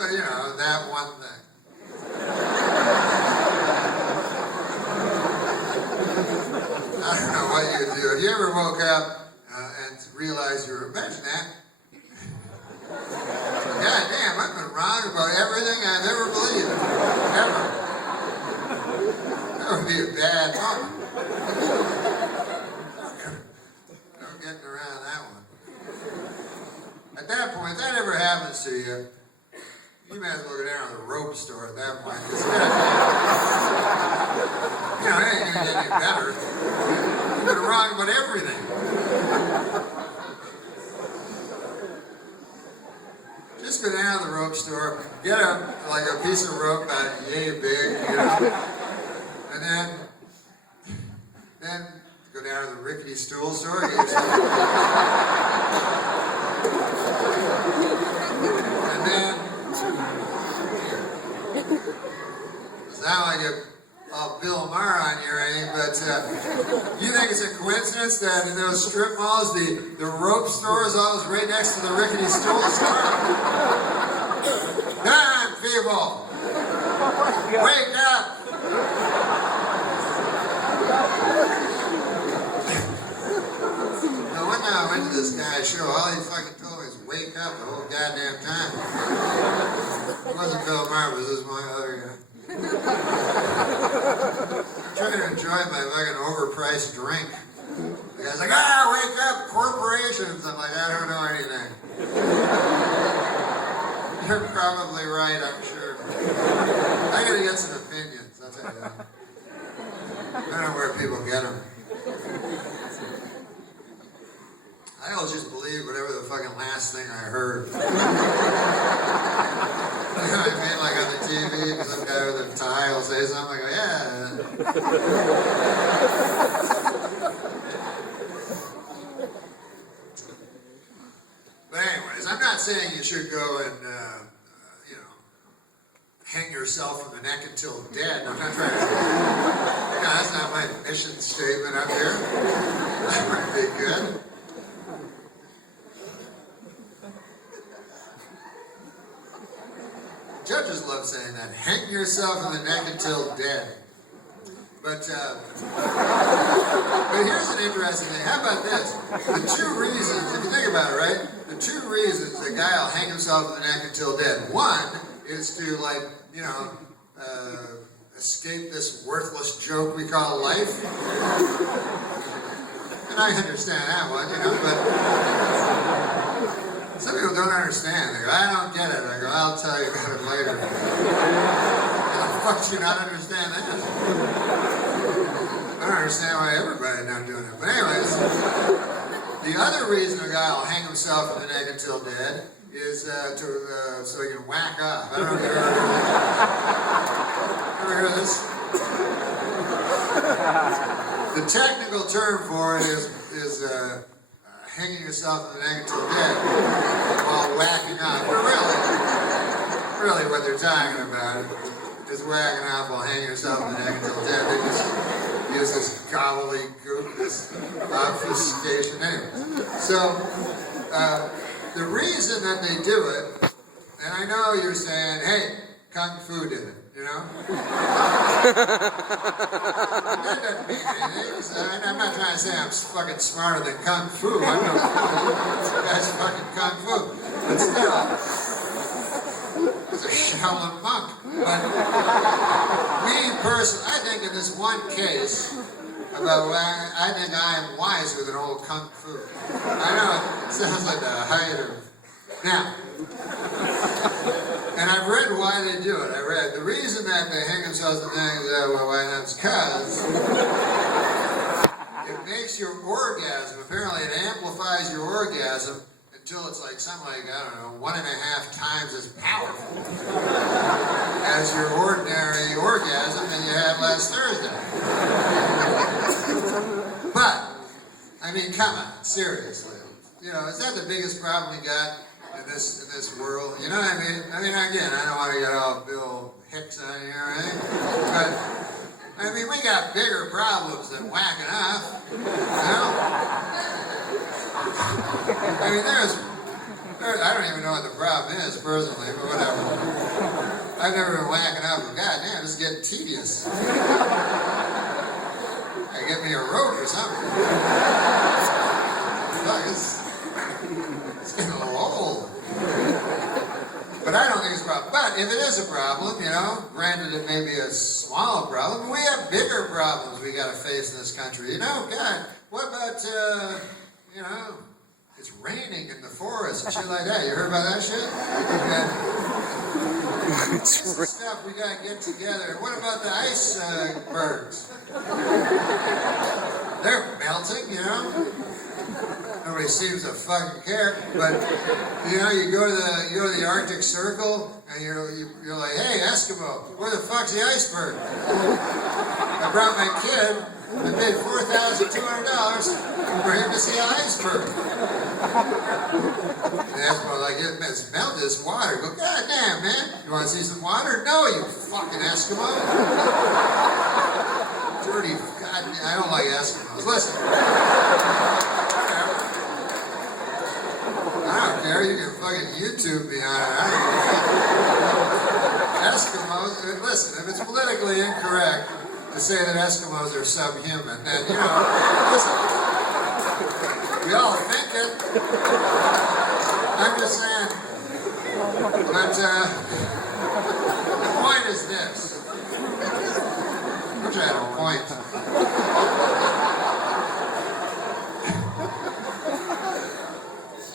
But, you know, that one thing. I don't know what you'd do. If you ever woke up and realized you were, imagine that. God damn, I've been wrong about everything I've ever believed. Ever. That would be a bad moment. No getting around that one. At that point, if that ever happens to you, you may as well go down to the rope store at that point. You know, it ain't gonna get any better. You've been wrong about everything. Just go down to the rope store, get a piece of rope about yay big, you know, and then go down to the rickety stool store, get yourself, and then it's not like all Bill Maher on you or anything, but you think it's a coincidence that in those strip malls, the rope store is always right next to the rickety stool store? Come on, people! Wake up! Now, one time I went to this guy's show, all he fucking told me was wake up the whole goddamn time. It wasn't Bill Maher, it was this one other guy. Trying to enjoy my fucking overpriced drink. The guy's like, wake up, corporations. I'm like, I don't know anything. You're probably right, I'm sure. I gotta get some opinions, that's what I do. I don't know where people get them. I always just believe whatever the fucking last thing I heard. You know what I mean? Like on the TV, some guy with a tie will say something, I go, yeah. But anyways, I'm not saying you should go and, you know, hang yourself from the neck until dead. I'm not trying to, no, that's not my mission statement up here. That might be good. Judges love saying that. Hang yourself in the neck until dead. But here's an interesting thing. How about this? The two reasons, if you think about it, right? The two reasons a guy will hang himself in the neck until dead. One is to, like, you know, escape this worthless joke we call life. And I understand that one, you know, but some people don't understand. They go, I don't get it. I go, I'll tell you about it later. How the fuck do you not understand that? I don't understand why everybody's not doing it. But anyways, the other reason a guy will hang himself in the neck until dead is so he can whack off. I don't know if you ever heard this? The technical term for it is hanging yourself in the neck until dead while whacking off. But really what they're talking about is whacking off while hanging yourself in the neck until dead. They just use this gobbledygook, this obfuscation. Anyway, so the reason that they do it, and I know you're saying, hey, Kung Fu did it, you know? That doesn't mean anything. I'm not trying to say I'm fucking smarter than Kung Fu. I'm no that's fucking Kung Fu. But still, he's a Shaolin monk. But me personally, I think in this one case, I think I am wiser than old Kung Fu. I know it sounds like the height of... Now, and I've read why they do it. I read the reason that they hang themselves in the neck is because it makes your orgasm, apparently it amplifies your orgasm until it's like something like, I don't know, 1.5 times as powerful as your ordinary orgasm that you had last Thursday. But, I mean, come on, seriously. You know, is that the biggest problem we got in this world? You know what I mean? I mean, again, I don't want to get all Bill Hicks on here or anything, but, I mean, we got bigger problems than whacking off, you know? I mean, I don't even know what the problem is personally, but whatever. I've never been whacking up, but goddamn, this is getting tedious. I get me a rope or something. Fuck, it's getting a little old. But I don't think it's a problem. But if it is a problem, you know, granted it may be a small problem, we have bigger problems we got to face in this country. You know, God, what about, you know, it's raining in the forest and shit like that. You heard about that shit? That's the stuff we got to get together. What about the icebergs? They're melting, you know? Nobody seems to fucking care, but you know, you go to the Arctic Circle and you're like, hey, Eskimo, where the fuck's the iceberg? I brought my kid. I paid $4,200 for him to see an iceberg. And the Eskimo like, it's melted, it's water. I go, God damn, man, you want to see some water? No, you fucking Eskimo. Dirty, God, I don't like Eskimos. Listen. I don't care, you can fucking YouTube me on it. Eskimos, listen, if it's politically incorrect to say that Eskimos are subhuman, then, you know, listen, we all think it. I'm just saying, but the point is this. I'm trying to point.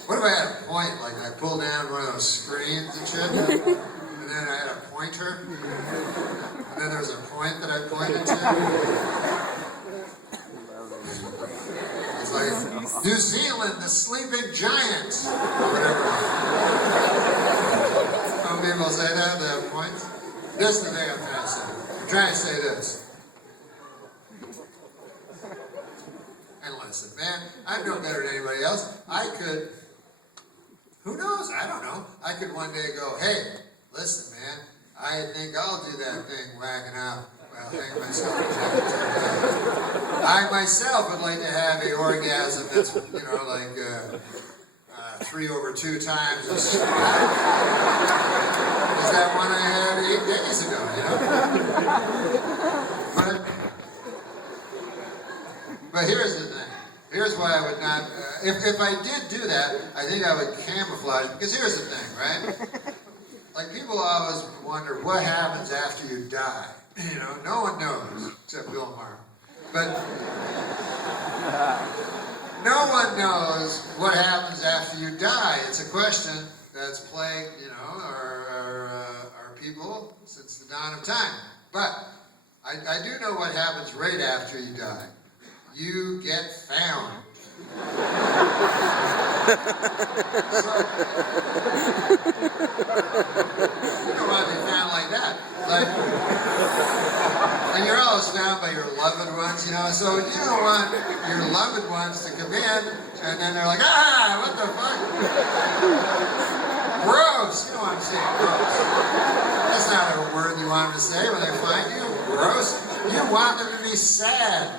What if I had a point, like I pulled down one of those screens and shit, and then I had a pointer, and then there was a point that I pointed to? It's like, New Zealand, the sleeping giant, or whatever. Some people say that, they have points. This is the thing I'm trying to say. I'm trying to say this. And listen, man, I'm no better than anybody else. I could... Who knows? I don't know. I could one day go, hey, listen, man, I think I'll do that thing whacking out. Well, hang myself. I myself would like to have an orgasm that's, you know, like 3/2 times. Is that one I had 8 days ago, you know? But here's the thing. Here's why I would not, if I did do that, I think I would camouflage, because here's the thing, right? Like, people always wonder what happens after you die. You know, no one knows, except Bill Maher. But no one knows what happens after you die. It's a question that's plagued, you know, our people since the dawn of time. But I do know what happens right after you die. You get found. So, you don't want to be found like that. Like, and you're always found by your loved ones, you know, so you don't want your loved ones to come in and then they're like, what the fuck? Gross. You don't want to say gross. That's not a word you want them to say when they find you. Gross. You want them to be sad.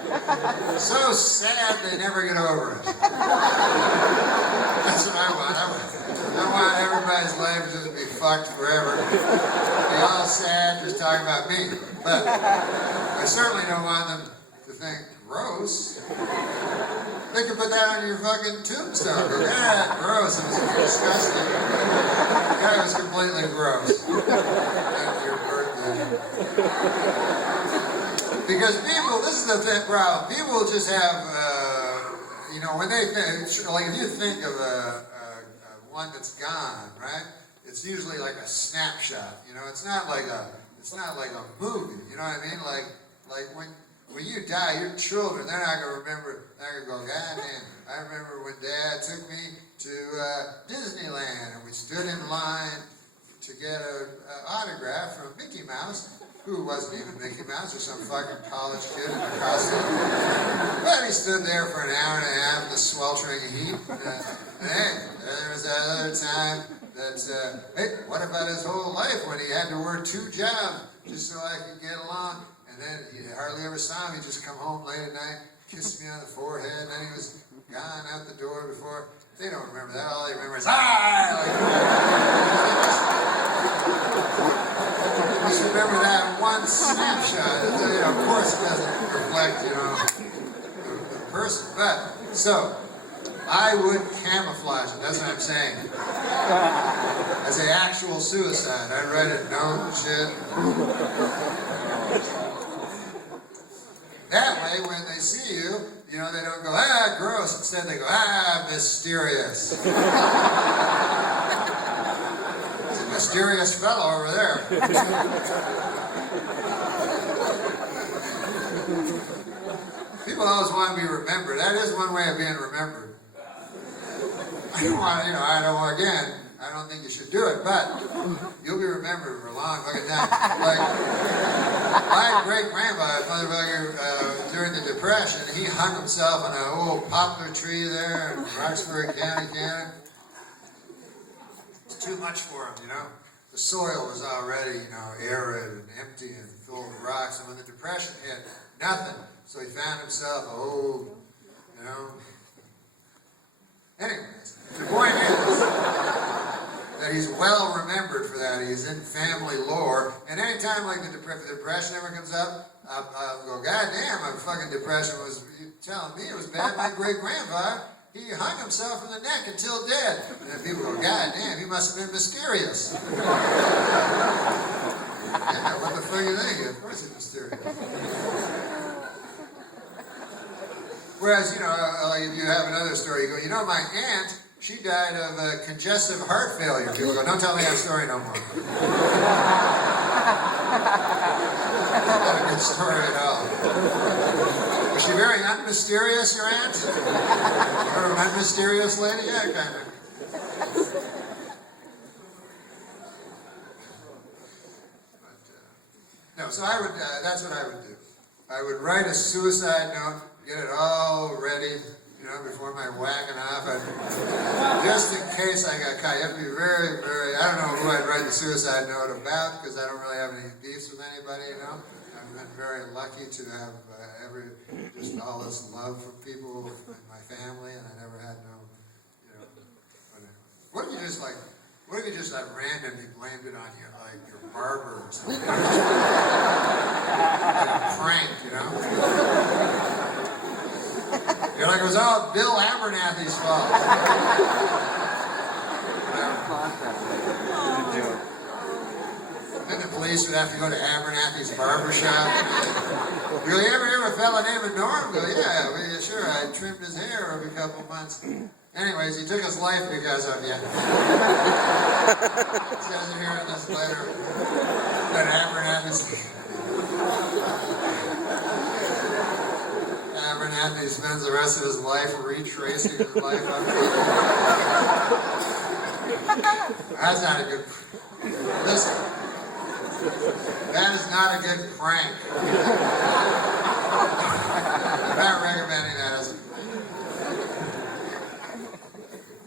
So sad they never get over it. That's what I want. I want everybody's life just to be fucked forever. Be all sad just talking about me. But I certainly don't want them to think, gross. They could put that on your fucking tombstone. Yeah, gross. It was disgusting. The guy was completely gross. That's your birthday. Because people, this is the problem, people just have, you know, when they think, like if you think of one that's gone, right? It's usually like a snapshot, you know, it's not like a movie, you know what I mean? Like when you die, your children, they're not going to remember, they're going to go, God damn, I remember when Dad took me to Disneyland and we stood in line to get an autograph from Mickey Mouse, who wasn't even Mickey Mouse, or some fucking college kid in a costume. But he stood there for an hour and a half in the sweltering heat. Hey, there was that other time that, hey, what about his whole life when he had to work 2 jobs just so I could get along? And then you hardly ever saw him. He'd just come home late at night, kiss me on the forehead, and then he was gone out the door before. They don't remember that. All they remember is, like affect, the person. But, so, I would camouflage it, that's what I'm saying. As an actual suicide. I'd write a note and shit. That way, when they see you, they don't go, ah, gross. Instead, they go, ah, mysterious. It's a mysterious fellow over there. People always want to be remembered. That is one way of being remembered. I don't think you should do it, but you'll be remembered for a long fucking time. Like, my great-grandfather, motherfucker, during the Depression, he hung himself on an old poplar tree there in Roxbury County, Canada. It's too much for him, The soil was already, arid and empty and full of rocks, and when the Depression hit, nothing. So he found himself, Anyways, the point is that he's well remembered for that. He's in family lore. And anytime like the Depression ever comes up, I'll go, God damn, my fucking depression was telling me it was bad. My great-grandfather, he hung himself from the neck until dead. And then people go, God damn, he must have been mysterious. Yeah, what the fuck you think? Of course he's mysterious. Whereas, like if you have another story, you go, my aunt, she died of congestive heart failure. People go, don't tell me that story no more. Not a good story at all. Was she very unmysterious, your aunt? Or an unmysterious lady? Yeah, kind of. No, so I would, that's what I would do. I would write a suicide note, get it all ready, before my whacking off. Just in case I got caught. You have to be very, very, I don't know who I'd write the suicide note about, because I don't really have any beefs with anybody, I've been very lucky to have just all this love for people in my family, and I never had whatever. What if you just randomly blamed it on you, like your barber or something? Like a prank, You're like, it was all Bill Abernathy's fault. Then the police would have to go to Abernathy's barber shop. You go, you ever hear of a fella named Norm? Go, yeah, sure, I trimmed his hair every couple of months. Anyways, he took his life because of you. It says it here in this letter that Abernathy spends the rest of his life retracing his life up to That's not a good... Listen. That is not a good prank. I'm not recommending that as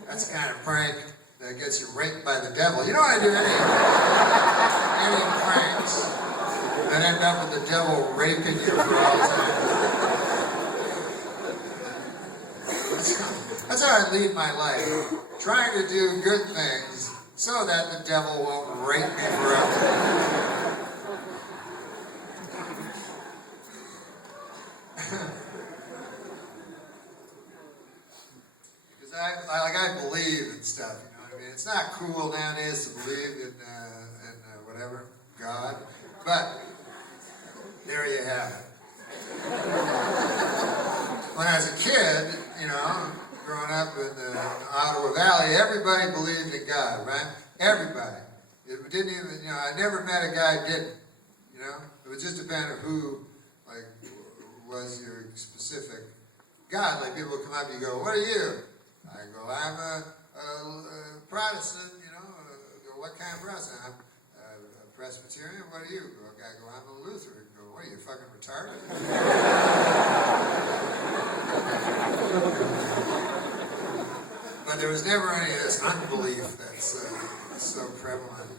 That's the kind of prank that gets you raped by the devil. You don't want to do any pranks that end up with the devil raping you for all time. That's how I lead my life. Trying to do good things so that the devil won't rape me forever. Because I believe in stuff, you know what I mean? It's not cool nowadays to believe in whatever, God, but there you have it. When I was a kid, growing up in the Ottawa Valley, everybody believed in God, right? Everybody. It didn't even, I never met a guy who didn't, It would just depend on who, was your specific God. Like, people would come up and you go, what are you? I go, I'm a Protestant, what kind of Protestant? I'm a Presbyterian. What are you? I go, I'm a Lutheran. I go, what are you, fucking retarded? But there was never any of this unbelief that's so prevalent,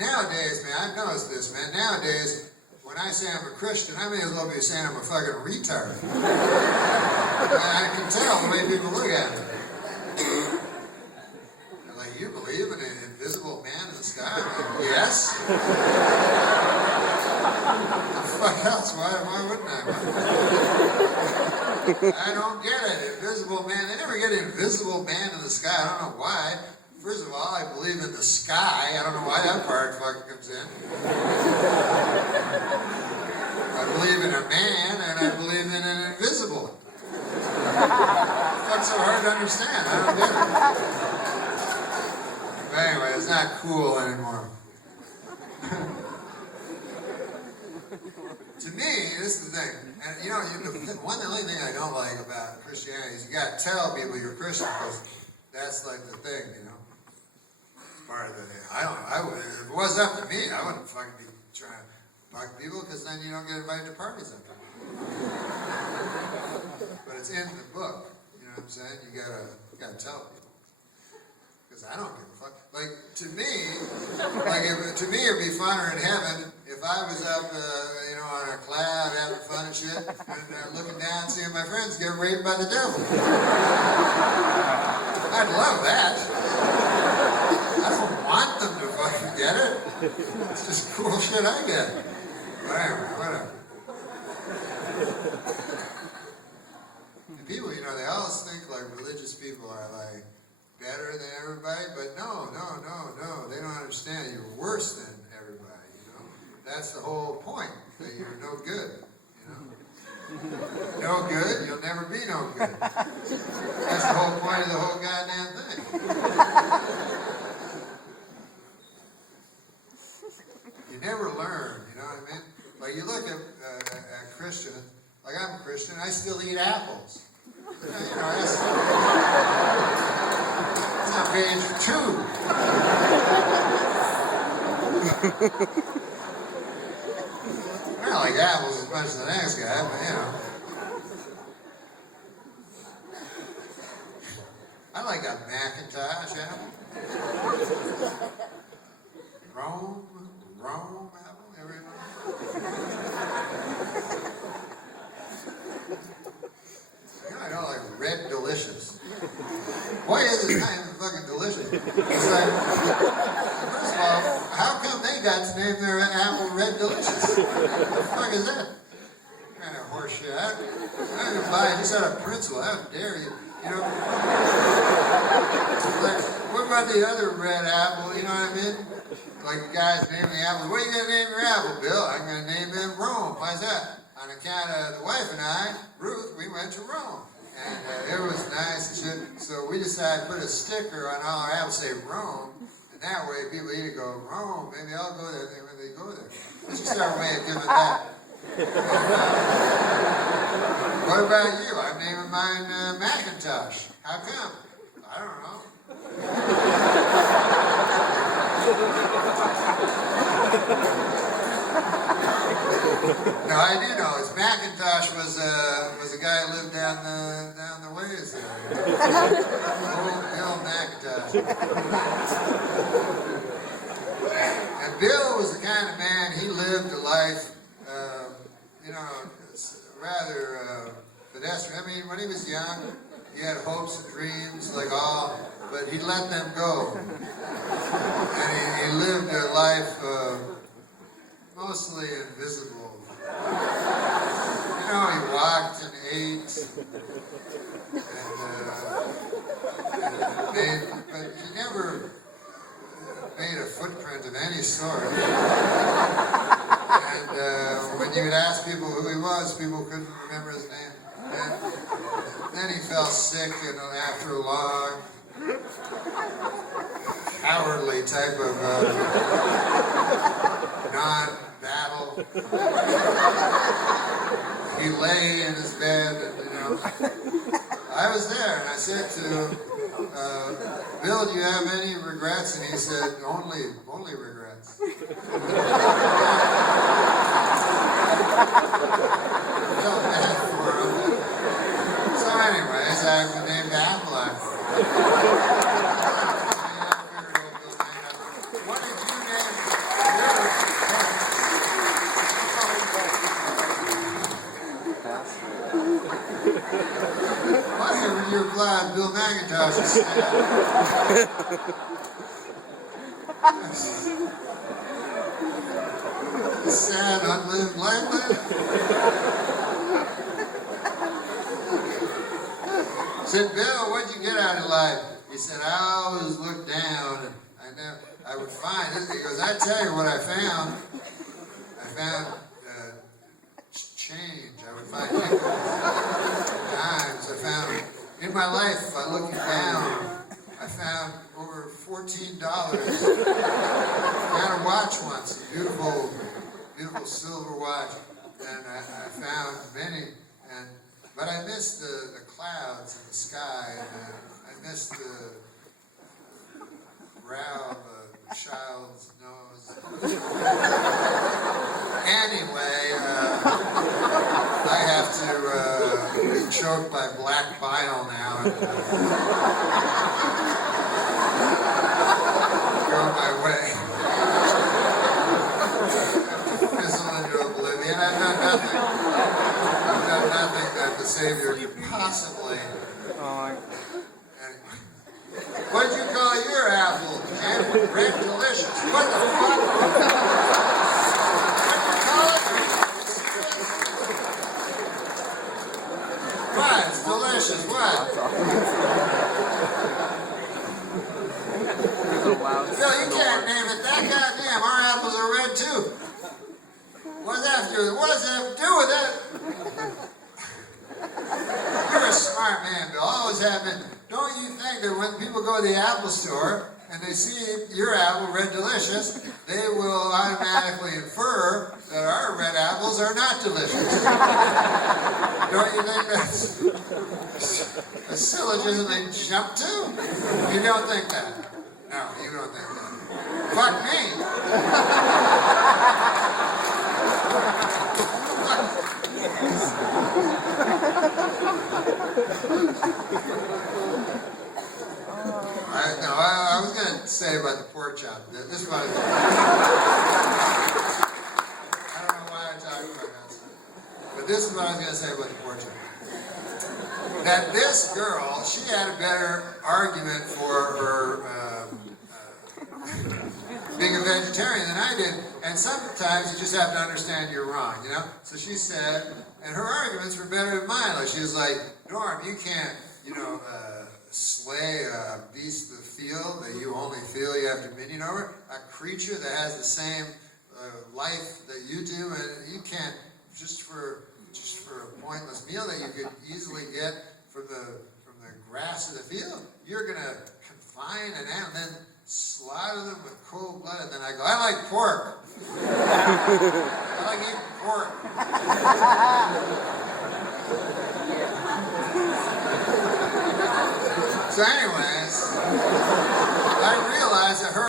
Nowadays, man, I've noticed this, man. Nowadays, when I say I'm a Christian, I may as well be saying I'm a fucking retard. I can tell the way people look at me. They're like, you believe in an invisible man in the sky? I'm like, yes. What the fuck else? Why I don't get it. Invisible man. They never get invisible man in the sky. I don't know why. First of all, I believe in the sky. I don't know why that part fucking comes in. I believe in a man, and I believe in an invisible. What's so hard to understand? I don't get it. But anyway, it's not cool anymore. To me, this is the thing. And you know, the only thing I don't like about Christianity is you got to tell people you're Christian because that's like the thing, you know. It's part of the thing. If it was up to me, I wouldn't fucking be trying to fuck people because then you don't get invited to parties up there. But it's in the book, you know what I'm saying? You gotta tell people. Because I don't give a fuck. Like, to me, it'd be funner in heaven if I was up, on a cloud having fun and shit, and looking down and seeing my friends get raped by the devil. I'd love that. I don't want them to fucking get it. It's just cool shit I get. Whatever. And people, they always think like religious people are like better than everybody, but no, they don't understand. You're worse than everybody, That's the whole point, that you're no good, No good, you'll never be no good. That's the whole point of the whole goddamn thing. You never learn, you know what I mean? Like you look at Christian, like I'm a Christian, I still eat apples. That's not page 2. I don't like apples as much as the next guy, but I like a Macintosh apple. Rome apple, everyone. I don't like Red Delicious. Why is it kind of fucking delicious? It's like, first of all, how come they got to name their apple Red Delicious? What the fuck is that? Kind of horse shit. I'm gonna buy it just out of principle. How dare you? Like, what about the other red apple? You know what I mean? Like the guy's naming the apple. What are you gonna name your apple, Bill? I'm gonna name him Rome. Why's that? On account of the wife and I, Ruth, we went to Rome. And it was nice and shit. So we decided to put a sticker on all our apples, say Rome. And that way people either go, Rome, maybe I'll go there when they go there. Let's just start way of giving that. What about you? I'm naming mine Macintosh. How come? I don't know. No, I do know. His Macintosh was a guy who lived down the ways there. Old Bill Macintosh. And Bill was the kind of man, he lived a life, rather pedestrian. I mean, when he was young, he had hopes and dreams, like all, but he let them go. And he lived a life mostly invisible. He walked and ate, but he never made a footprint of any sort. And when you would ask people who he was, people couldn't remember his name. And then he fell sick, after a long, cowardly type of non-battle. He lay in his bed, and I was there, and I said to him, Bill, do you have any regrets? And he said, only regrets. I felt bad for him. So anyways, I've been named Apple. What did you name your whatever your blind Bill McIntosh is sad, unlived life. said, Bill, what'd you get out of life? He said, I always look down and I would find it. He goes, I tell you what I found. I found change. I would find nickels, dimes. I found, in my life, by looking down, I found over $14. I found a watch once, a beautiful, beautiful silver watch, and I found many, but I missed the clouds in the sky, and I missed the brow of a child's nose. Anyway, I have to be choked by black bile now. And, go my way. Fizzle into oblivion. I've done nothing that the Savior could possibly. Anyway. What did you call your apple, Ken? Red Delicious. What the fuck? What did you call it? What? It's delicious. What? Phil, you can't name it that. Goddamn, our apples are red too. What does that have to do with it? What does that have to do with it? You're a smart man, Bill. Always have been. Don't you think that when people go to the Apple store and they see your apple, Red Delicious, they will automatically infer that our red apples are not delicious? Don't you think that's a syllogism they jump to? You don't think that? No, you don't think that. Fuck me. I was going to say about the pork chop. This one. I don't know why I talked about that. But this is what I was going to say about the pork chop. That this girl, she had a better argument for her being a vegetarian than I did. And sometimes you just have to understand you're wrong, you know? So she said, and her arguments were better than mine. Like she was like, Norm, you can't, slay a beast of the field that you only feel you have dominion over, a creature that has the same life that you do, and you can't, just for a pointless meal that you could easily get from the grass of the field, you're going to confine an animal and then slaughter them with cold blood. And then I go, I like pork. I like eating pork. So anyways,